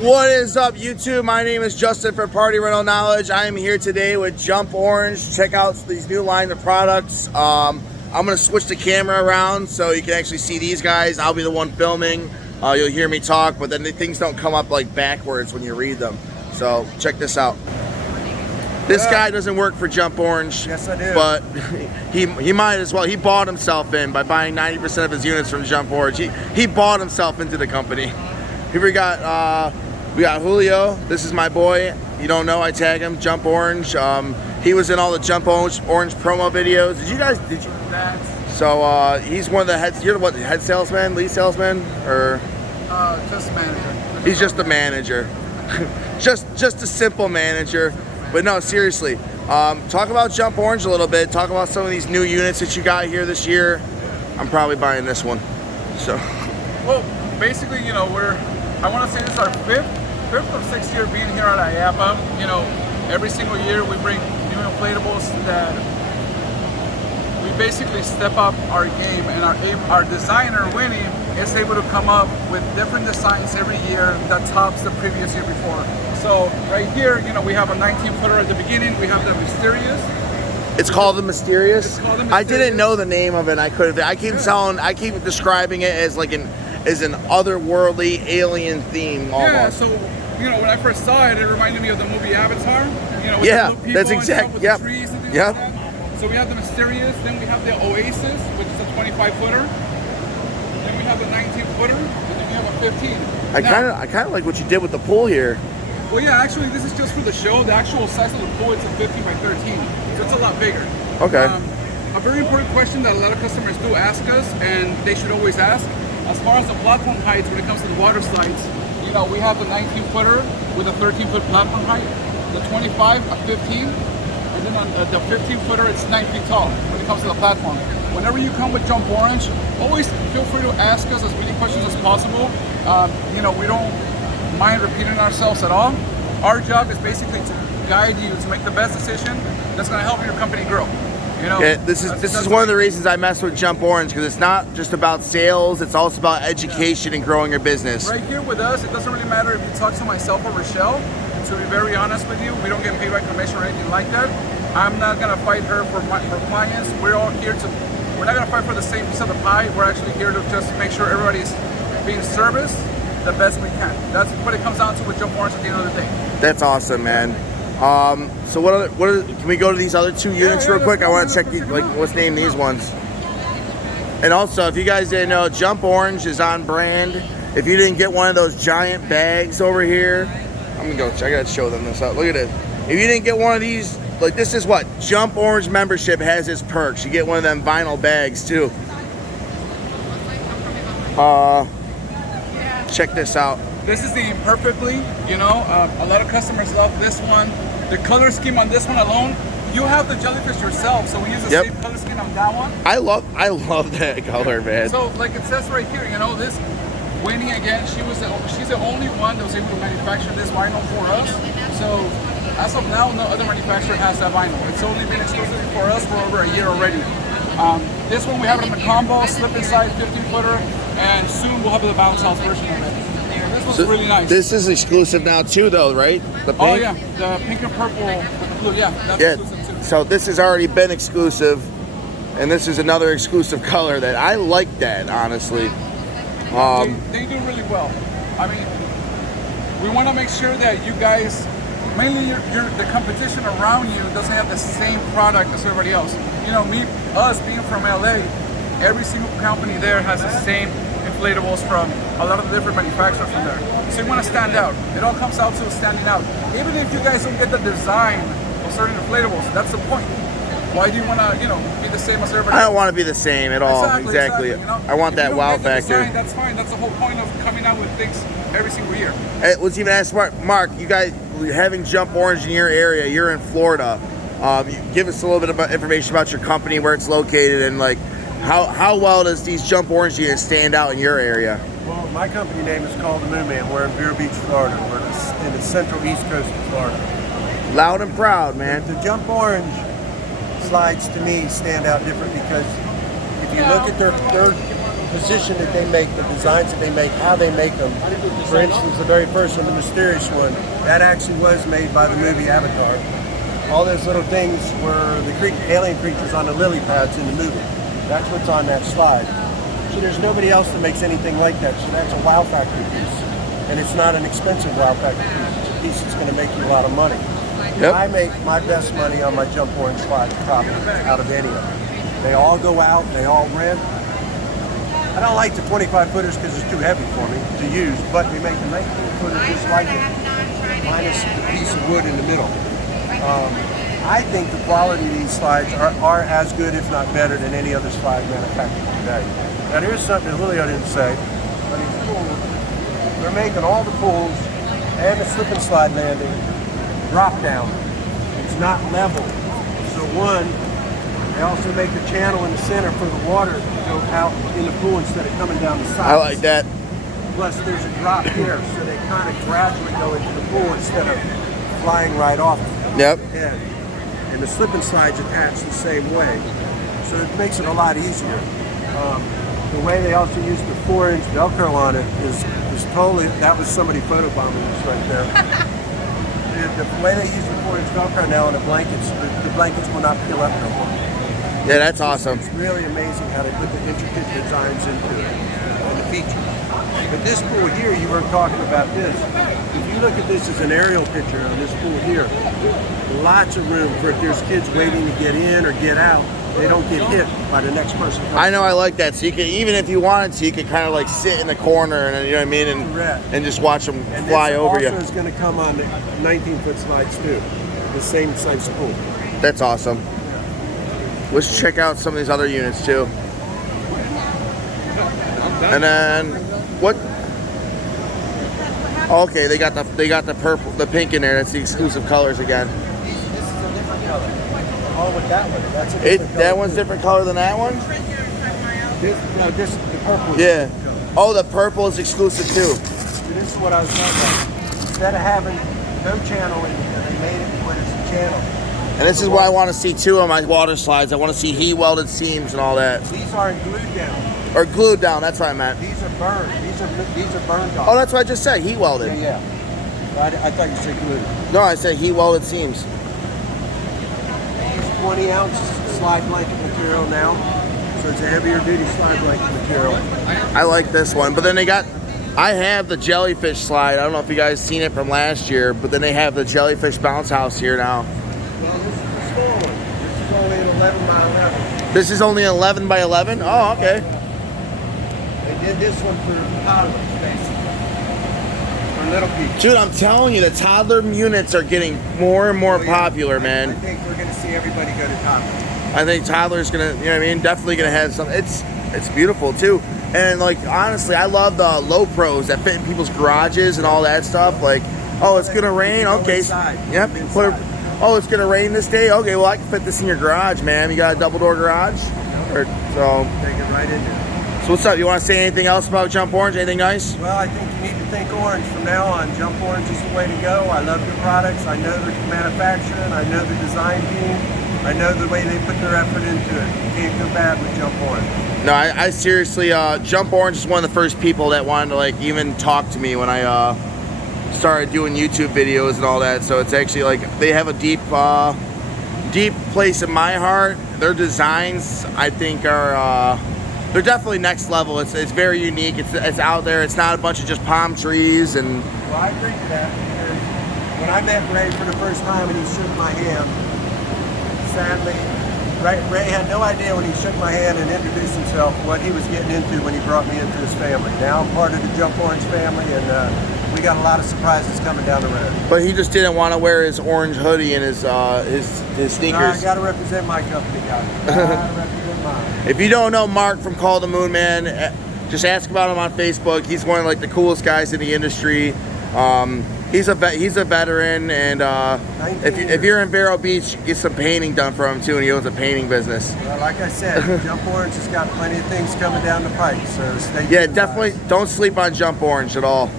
What is up, YouTube? My name is Justin for Party Rental Knowledge. I am here today with Jump Orange. Check out these new line of products. I'm gonna switch the camera around so you can actually see these guys. I'll be the one filming. You'll hear me talk, but then the things don't come up like backwards when you read them. So check this out. This guy doesn't work for Jump Orange. Yes, I do. But he might as well. He bought himself in by buying 90% of his units from Jump Orange. He bought himself into the company. Here we got Julio. This is my boy. You don't know, I tag him. Jump Orange. He was in all the Jump Orange promo videos. Did you? So he's one of the heads. You're what? Head salesman, lead salesman, or? Just manager. He's just a manager. just a simple manager. But no, seriously. Talk about Jump Orange a little bit. Talk about some of these new units that you got here this year. I'm probably buying this one. So. Well, basically, you know, I want to say this is our fifth or sixth year being here at Iaapa. You know, every single year we bring new inflatables that we basically step up our game, and our designer Winnie is able to come up with different designs every year that tops the previous year before. So right here, you know, we have a 19-footer at the beginning. We have the Mysterious. It's called the Mysterious. It's called the Mysterious. I didn't know the name of it. I keep describing it as like an otherworldly alien theme almost. Yeah, so you know, when I first saw it, it reminded me of the movie Avatar. You know, with yeah, the blue people that's and exact. stuff with Yep. the trees and things Yep. like that. So we have the Mysterious, then we have the Oasis, which is a 25-footer. Then we have the 19-footer, and then we have a 15. I kind of like what you did with the pool here. Well, yeah, actually, this is just for the show. The actual size of the pool is a 15 by 13, so it's a lot bigger. Okay. A very important question that a lot of customers do ask us, and they should always ask, as far as the platform heights when it comes to the water slides, you know, we have the 19-footer with a 13-foot platform height, the 25 a 15, and then on the 15-footer it's 9 feet tall when it comes to the platform. Whenever you come with Jump Orange, always feel free to ask us as many questions as possible. You know, we don't mind repeating ourselves at all. Our job is basically to guide you to make the best decision that's going to help your company grow. You know, yeah, this is one of the reasons I mess with Jump Orange, because it's not just about sales, it's also about education and growing your business. Right here with us, it doesn't really matter if you talk to myself or Rochelle. To be very honest with you, we don't get paid by commission or anything like that. I'm not going to fight her for clients. We're all here we're not going to fight for the same piece of the pie. We're actually here to just make sure everybody's being serviced the best we can. That's what it comes down to with Jump Orange at the end of the day. That's awesome, man. So can we go to these other two units real quick? I want to check let's name these ones. And also, if you guys didn't know, Jump Orange is on brand. If you didn't get one of those giant bags over here, I gotta show them this out. Look at it. If you didn't get one of these, like, this is what Jump Orange membership has its perks. You get one of them vinyl bags too. Check this out. This is the Imperfectly, you know, a lot of customers love this one. The color scheme on this one alone, you have the jellyfish yourself, so we use the same color scheme on that one. I love that color, man. So like it says right here, you know, this Winnie again, she's the only one that was able to manufacture this vinyl for us. So as of now, no other manufacturer has that vinyl. It's only been exclusive for us for over a year already. This one we have it in the combo, slip inside 15-footer, and soon we'll have the bounce house version of it. This was really nice. This is exclusive now too, though, right? The pink? Oh yeah, the pink and purple with the blue. Yeah, that's exclusive too. So this has already been exclusive, and this is another exclusive color that I like. That honestly, they do really well. I mean, we want to make sure that you guys, mainly the competition around you, doesn't have the same product as everybody else. You know, us being from LA, every single company there has the same inflatables from a lot of the different manufacturers from there. So you want to stand out. It all comes out to standing out. Even if you guys don't get the design of certain inflatables, that's the point. Why do you want to, you know, be the same as everybody else? I don't want to be the same at all. Exactly. You know? I want that wow factor. Design, that's fine. That's the whole point of coming out with things every single year. Let's even ask Mark, you guys having Jump Orange in your area, you're in Florida. Give us a little bit of information about your company, where it's located, and like how well does these Jump Orange units stand out in your area? Well, my company name is called the Moon Man. We're in Vero Beach, Florida. We're in the central east coast of Florida. Loud and proud, man. The Jump Orange slides to me stand out different because if you look at position that they make, the designs that they make, how they make them. For instance, the very first one, the mysterious one, that actually was made by the movie Avatar. All those little things were the alien creatures on the lily pads in the movie. That's what's on that slide. So there's nobody else that makes anything like that. So that's a wow factor piece. And it's not an expensive wow factor piece. It's a piece that's going to make you a lot of money. Yep. I make my best money on my Jump Orange slide property out of any of them. They all go out, they all rent. I don't like the 25 footers because it's too heavy for me to use, but we make the 19 footer just like it, minus the piece of wood in the middle. I think the quality of these slides are as good, if not better, than any other slide manufactured today. Now here's something that Julio didn't say, but it's cool. We're making all the pools and the slip and slide landing drop down. It's not level. So one, they also make a channel in the center for the water to go out in the pool instead of coming down the sides. I like that. Plus there's a drop here, so they kind of gradually go into the pool instead of flying right off Yep. the head. And the slip and slide's attached the same way. So it makes it a lot easier. The way they also use the 4-inch Velcro on it is totally, that was somebody photobombing us right there. The way they use the 4-inch Velcro now on the blankets will not peel up no more. Yeah, that's awesome. It's really amazing how they put the intricate designs into it and the features. But this pool here, you weren't talking about this. If you look at this as an aerial picture on this pool here, lots of room for if there's kids waiting to get in or get out, they don't get hit by the next person. I know, I like that. So you can, even if you wanted to, you could kind of like sit in the corner and you know what I mean, and just watch them fly over you. And this also is going to come on the 19-foot slides too, the same size pool. That's awesome. Let's check out some of these other units too. And then what? Okay, they got the purple, the pink in there. That's the exclusive colors again. This is a different color. Oh, with that one, that's a different color. That one's different color than that one. This the purple. Yeah. Oh, the purple is exclusive too. This is what I was talking about. Instead of having no channel in here, they made it where there's a channel. And this is what I want to see too on my water slides. I want to see heat welded seams and all that. These aren't glued down. Or glued down. That's what I meant. These are burned. These are burned off. Oh, that's what I just said. Heat welded. Yeah. I thought you said glued. No, I said heat welded seams. 20-ounce slide blanket material now, so it's a heavier duty slide blanket material. I like this one, but then I have the jellyfish slide. I don't know if you guys seen it from last year, but then they have the jellyfish bounce house here now. Well, this is the small one. This is only an 11 by 11. This is only 11 by 11? Oh, okay. They did this one for toddlers, basically. For little people. Dude, I'm telling you, the toddler units are getting more and more popular, man. I think we're going to see everybody go to toddler. I think toddler's gonna, you know what I mean, definitely gonna have some. It's beautiful too, and like honestly, I love the low pros that fit in people's garages and all that stuff. Like, oh, it's gonna rain. Okay, yep. Oh, it's gonna rain this day. Okay, well I can fit this in your garage, man. You got a double door garage, or so. Take it right in there. So what's up? You want to say anything else about Jump Orange? Anything nice? Well, I think you need to think orange from now on. Jump Orange is the way to go. I love your products. I know the manufacturing. I know the design team. I know the way they put their effort into it. You can't go bad with Jump Orange. No, I seriously, Jump Orange is one of the first people that wanted to like even talk to me when I started doing YouTube videos and all that. So it's actually like they have a deep place in my heart. Their designs, I think, are they're definitely next level. It's very unique. It's out there. It's not a bunch of just palm trees and. Well, I agree with that because when I met Ray for the first time and he shook my hand. Sadly, Ray had no idea when he shook my hand and introduced himself what he was getting into when he brought me into his family. Now I'm part of the Jump Orange family, and we got a lot of surprises coming down the road. But he just didn't want to wear his orange hoodie and his sneakers. No, I got to represent my company, guys. I got to represent mine. If you don't know Mark from Call the Moon, man, just ask about him on Facebook. He's one of like the coolest guys in the industry. He's a veteran, and if you're in Vero Beach, get some painting done for him too, and he owns a painting business. Well, like I said, Jump Orange has got plenty of things coming down the pipe, so stay tuned. Yeah, definitely don't sleep on Jump Orange at all.